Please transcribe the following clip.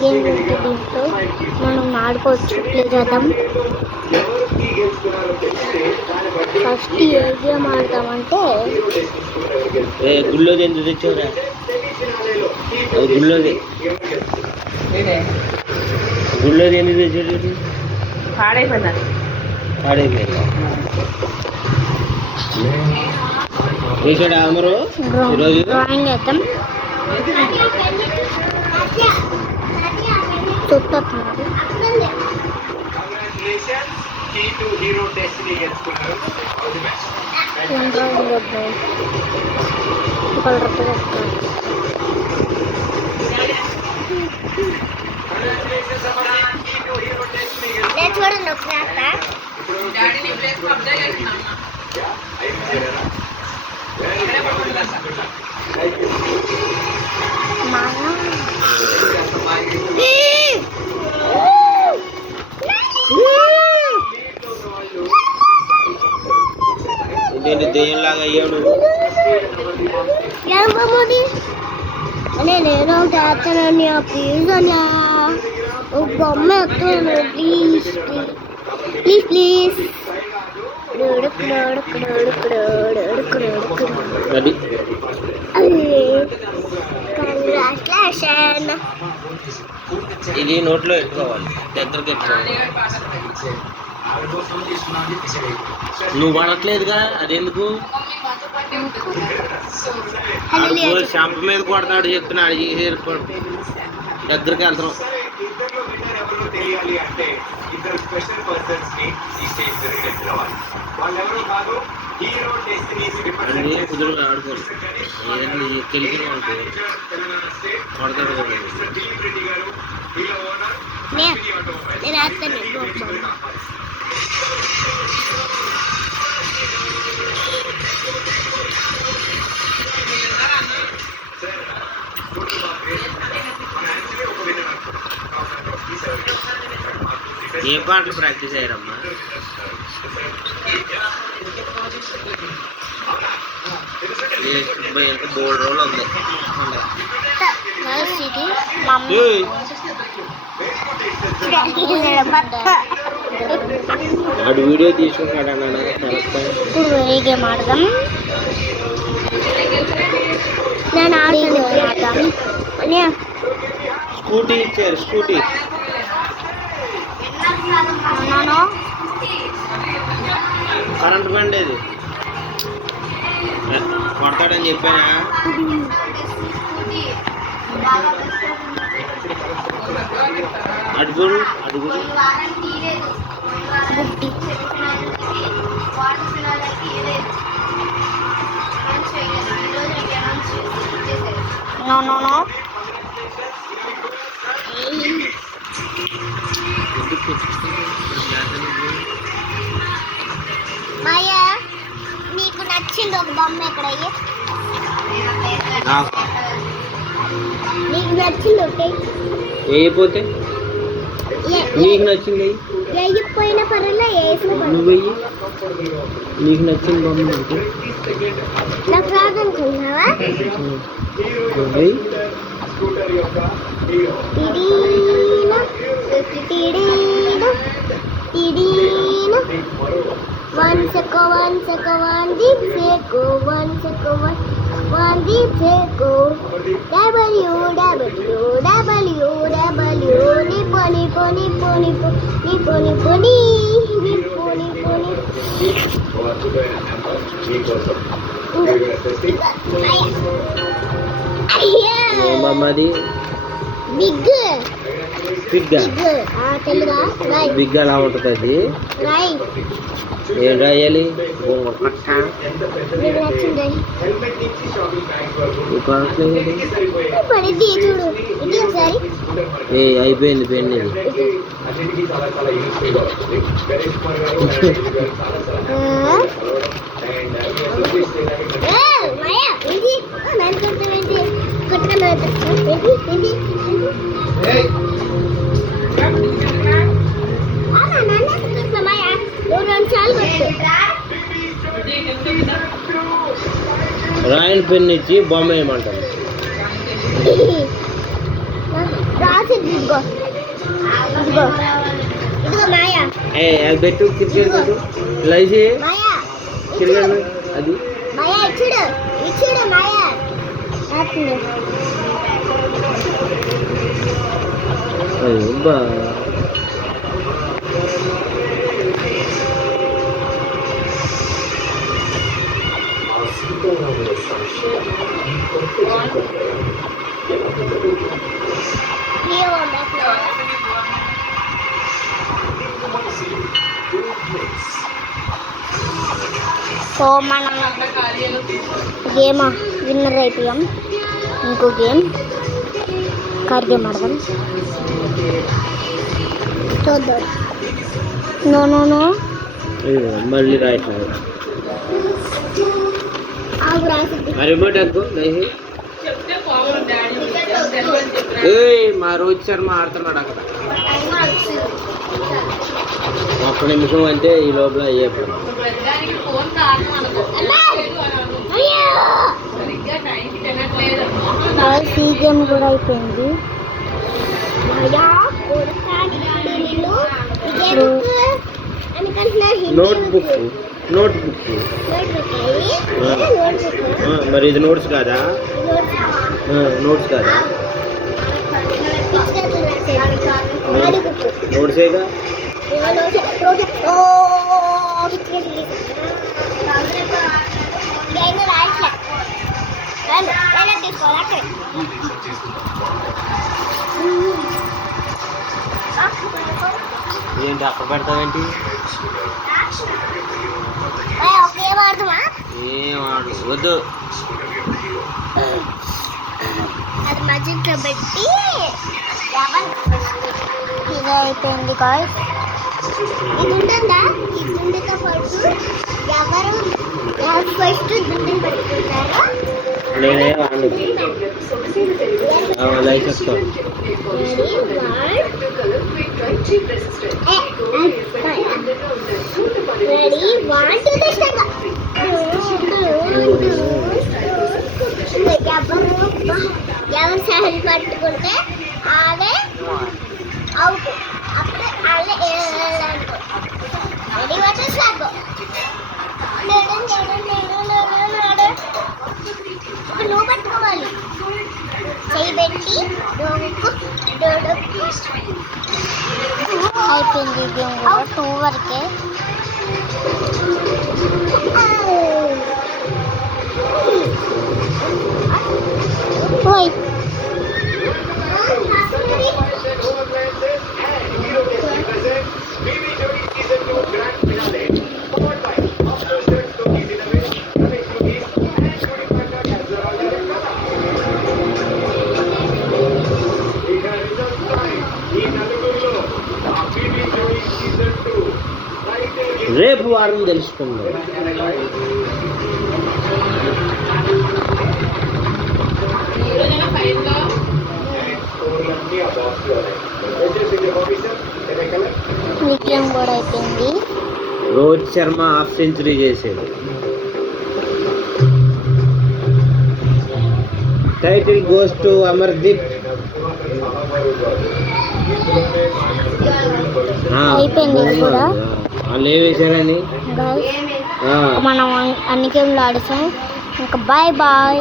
Game ఉంది దీంట్లో, మనం ఆడుకోవచ్చు. ప్లే చేద్దాం. ఫస్ట్ ఏ గేమ్ ఆడతామంటే గుళ్ళోది ఎందుకు తెచ్చావురా? గుళ్ళోది ఎందుకు తెచ్చాడు? పాడైపోయిందా? వేసాడు అమరు ఈరోజు డ్రాయింగ్ వేద్దాం. చూస్తున్నారు చూడండి ఒకసారి దెయ్యంలాగా అయ్యాడు. నేను చేస్తానని ప్లీజ్ అన్నా బొమ్మ వస్తాను ప్లీజ్ ప్లీజ్ ప్లీజ్. ఇది నోట్లో పెట్టుకోవాలి, దగ్గరికి పెట్టుకోవాలి. నువ్వు వాడట్లేదుగా, అదెందుకు? షాంపు మీద కొడతాడు చెప్తున్నాడు. దగ్గరికి వెళ్తాం. కుదురుగా ఆడుకోరు, తెలిసిన కొడతాడు కదా. ఏ పాటలు ప్రాక్టీస్ అయ్యారమ్మా? ఇంకా 3 రోజులు ఉంది. వాడు వీడియో తీసుకుంటాడు అన్నాడు. ఇప్పుడు వేరే గేమ్ ఆడదాం. నేను ఆడతాం. స్కూటీ ఇచ్చారు, స్కూటీ. కరెంట్ బండి అది కొడతాడని చెప్పానా? అడుగుడు అడుగుడు. మాయా నీకు నచ్చింది ఒక బొమ్మ ఎక్కడ? నీకు నచ్చింది ఒకటి వేయపోతే నీకు నచ్చింది వేయకపోయినా పర్వాలే, నువ్వు వెయ్యి. నీకు నచ్చిన బొమ్మ అంటే నాకు రాదనుకుంటున్నావా? One deep seco, one deep seco. W, nippo, nippo, nippo, nippo, nippo, nippo, nippo, nippo, మమ్మది బిగ్ బిగ్ అలా ఉంటుంది. అది ఏం రాయాలి? అయిపోయింది పెన్. ఇది రాయల్ పెన్ ఇచ్చి బొమ్మ వేయమంటారు. రాసి దిగ్గో ఇదిగో మాయా అది పెట్టు క్రికెట్ పెట్టు లైవ్ చేయి మాయా క్రికెట్ అది మాయా ఇచ్చుడు మాయా ఆత్మ అయ్యబ్బా సో మనం గేమ్ విన్నర్ అయిపోయాం. ఇంకో గేమ్ కార్ గేమ్ ఆడదాం. చూద్దాం. నో నో నో మళ్ళీ రాయట్లేదు రిమోట్ అనుకో మా రోహిత్ శర్మ ఆడుతున్నాడు అక్కడ. ఒక్క నిమిషం అంటే ఈ లోపల అయ్యేప్పుడు ఈ గేమ్ కూడా అయిపోయింది. నోట్బుక్ మరి ఇది నోట్స్ కాదా? నోట్స్ కాదా? నోట్సేగా. ఏంటి అక్కడ పెడతావేంటి? ఏం ఆడు వద్దు. అది మధ్యలో పెట్టి ఇది అయిపోయింది గాయ్స్. ఇది ఉంటుందా? ఈ దుండితో ఫస్ట్ ఎవరు ఫస్ట్ దుండిని పెట్టుకుంటారో నేనే ఆడు లైక్ చెప్తాను. Ready 1 2 3 start. ఎవరు సహన్ పట్టుకుంటే ఆడే అవుట్. అప్పుడు ఆడే రెడీ వచ్చే స్టార్ట్. ఇప్పుడు నువ్వు పట్టుకోవాలి. చెయ్యి పెట్టి అయిపోయింది. గేమ్ కూడా 2 వరకే. రేపు వారం తెలుసుకుందాం. నిత్యం కూడా అయిపోయింది. రోహిత్ శర్మ హాఫ్ సెంచరీ చేసాడు. Title goes to Amardeep. అయిపోయింది కూడా. వాళ్ళు ఏం వేశారని మనం అన్ని గేమ్లు ఆడతాం. ఇంకా బాయ్ బాయ్.